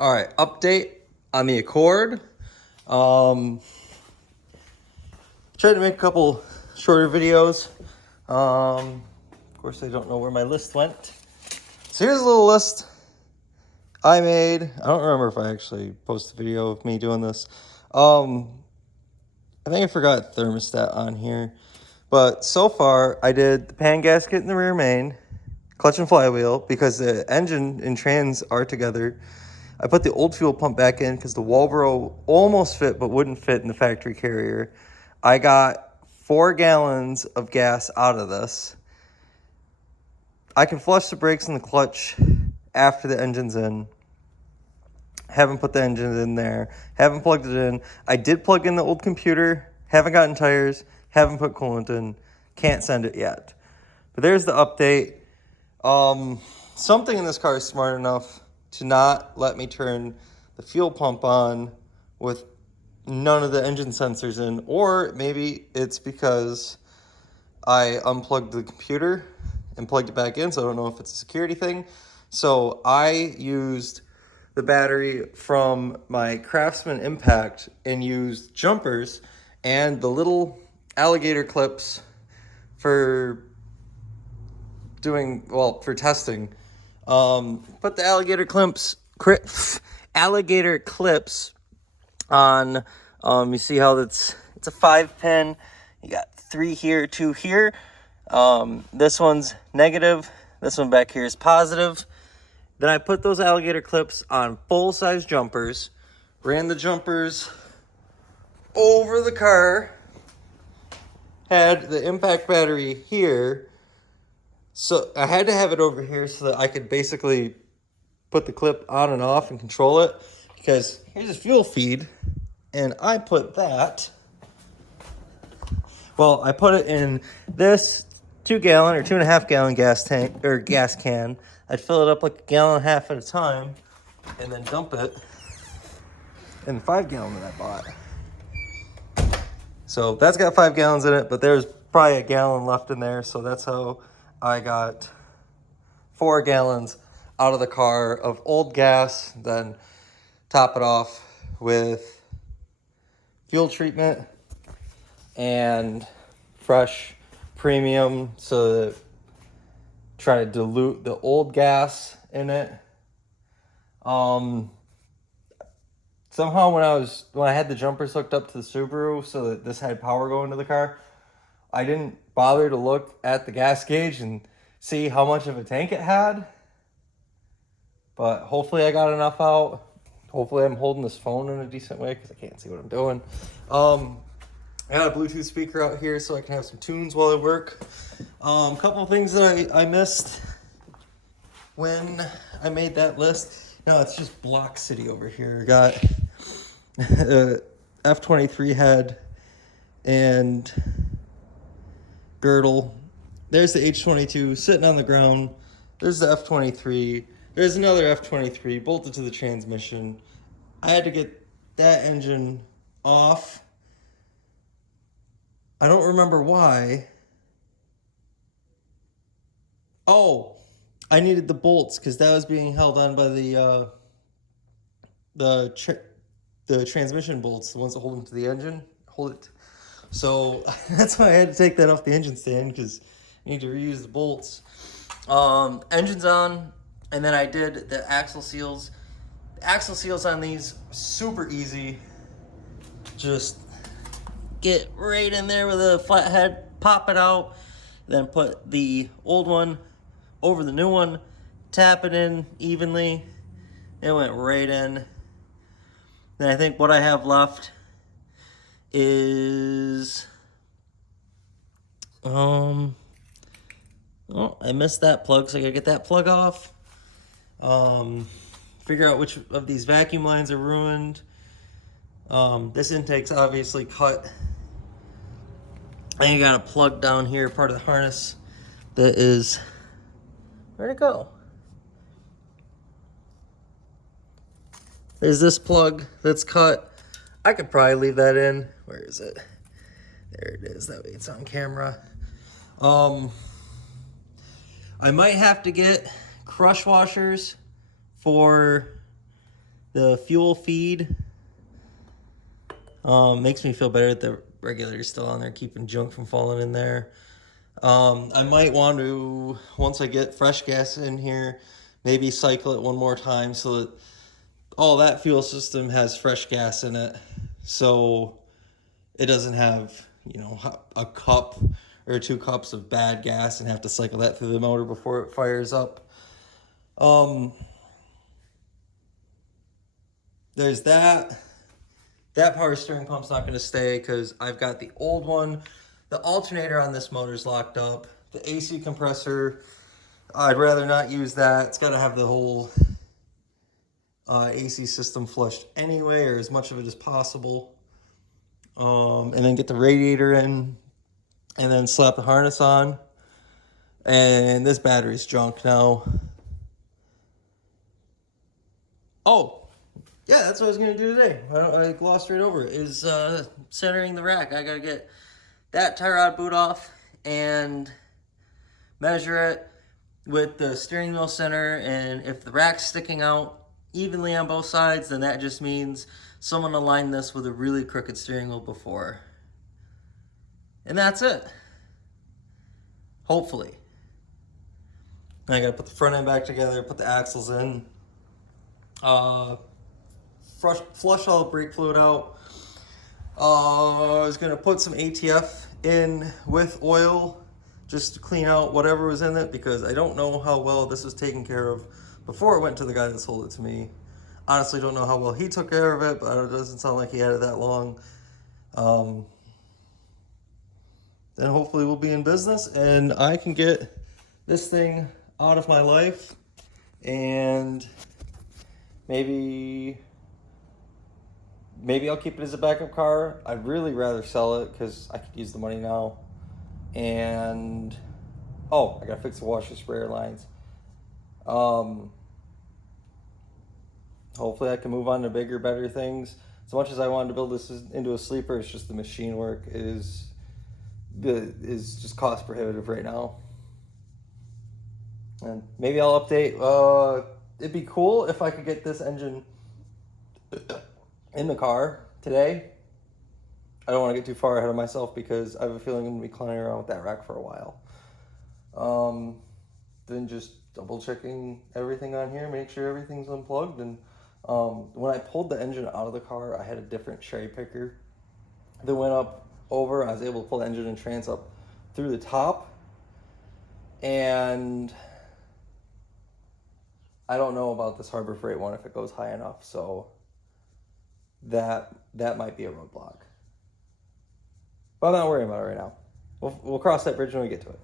All right, update on the Accord. Tried to make a couple shorter videos. Of course, I don't know where my list went. So here's a little list I made. I don't remember if I actually posted a video of me doing this. I think I forgot thermostat on here. But so far, I did the pan gasket in the rear main, clutch and flywheel, because the engine and trans are together. I put the old fuel pump back in because the Walbro almost fit but wouldn't fit in the factory carrier. I got 4 gallons of gas out of this. I can flush the brakes and the clutch after the engine's in. Haven't put the engine in there. Haven't plugged it in. I did plug in the old computer. Haven't gotten tires. Haven't put coolant in. Can't send it yet. But there's the update. Something in this car is smart enough to not let me turn the fuel pump on with none of the engine sensors in, or maybe it's because I unplugged the computer and plugged it back in, so I don't know if it's a security thing. So I used the battery from my Craftsman Impact and used jumpers and the little alligator clips for testing. Put the alligator clips on. You see how it's a 5-pin. You got 3 here, 2 here. This one's negative. This one back here is positive. Then I put those alligator clips on full-size jumpers. Ran the jumpers over the car. Had the impact battery here. So I had to have it over here so that I could basically put the clip on and off and control it. Because here's a fuel feed. And I put that. Well, I put it in this 2-gallon or 2.5-gallon gas tank or gas can. I'd fill it up like 1.5 gallons at a time and then dump it in the 5-gallon that I bought. So that's got 5 gallons in it, but there's probably 1 gallon left in there. So that's how I got 4 gallons out of the car of old gas, then top it off with fuel treatment and fresh premium, so that try to dilute the old gas in it. Somehow when I had the jumpers hooked up to the Subaru so that this had power going to the car, I didn't bother to look at the gas gauge and see how much of a tank it had. But hopefully I got enough out. Hopefully I'm holding this phone in a decent way because I can't see what I'm doing. I got a Bluetooth speaker out here so I can have some tunes while I work. A couple of things that I missed when I made that list. No, it's just Block City over here. I got F23 head and girdle. There's the H22 sitting on the ground. There's the F23. There's another F23 bolted to the transmission. I had to get that engine off. I don't remember why. Oh, I needed the bolts because that was being held on by the transmission bolts, the ones that hold them to the engine. Hold it. So that's why I had to take that off the engine stand because I need to reuse the bolts. Engine's on, and then I did the axle seals. The axle seals on these, super easy. Just get right in there with a flathead, pop it out, then put the old one over the new one, tap it in evenly. It went right in. Then I think what I have left is, oh, I missed that plug, so I gotta get that plug off. Figure out which of these vacuum lines are ruined. This intake's obviously cut. And you got a plug down here, part of the harness that is, where'd it go? There's this plug that's cut. I could probably leave that in. Where is it? There it is. That way it's on camera. I might have to get crush washers for The fuel feed makes me feel better that the regulator's still on there, keeping junk from falling in there. I might want to, once I get fresh gas in here, maybe cycle it one more time so that all that fuel system has fresh gas in it. So it doesn't have, you know, a cup or 2 cups of bad gas and have to cycle that through the motor before it fires up. There's that. That power steering pump's not going to stay because I've got the old one. The alternator on this motor is locked up. The AC compressor, I'd rather not use that. It's got to have the whole AC system flushed anyway, or as much of it as possible. And then get the radiator in, and then slap the harness on. And this battery's junk now. Oh, yeah, that's what I was going to do today. I glossed right over it. Is centering the rack. I got to get that tie rod boot off and measure it with the steering wheel center. And if the rack's sticking out evenly on both sides, then that just means someone aligned this with a really crooked steering wheel before. And that's it. Hopefully. I got to put the front end back together, put the axles in. Flush all the brake fluid out. I was going to put some ATF in with oil just to clean out whatever was in it, because I don't know how well this was taken care of before it went to the guy that sold it to me. Honestly, don't know how well he took care of it, but it doesn't sound like he had it that long. Then hopefully we'll be in business and I can get this thing out of my life, and maybe I'll keep it as a backup car. I'd really rather sell it because I could use the money now. And oh, I gotta fix the washer sprayer lines. Hopefully I can move on to bigger, better things. As much as I wanted to build this into a sleeper, it's just the machine work is just cost prohibitive right now. And maybe I'll update. It'd be cool if I could get this engine in the car today. I don't want to get too far ahead of myself because I have a feeling I'm going to be clowning around with that rack for a while. Then just double checking everything on here, make sure everything's unplugged. And when I pulled the engine out of the car, I had a different cherry picker that went up over. I was able to pull the engine and trans up through the top. And I don't know about this Harbor Freight one if it goes high enough, so that might be a roadblock. But I'm not worrying about it right now. We'll cross that bridge when we get to it.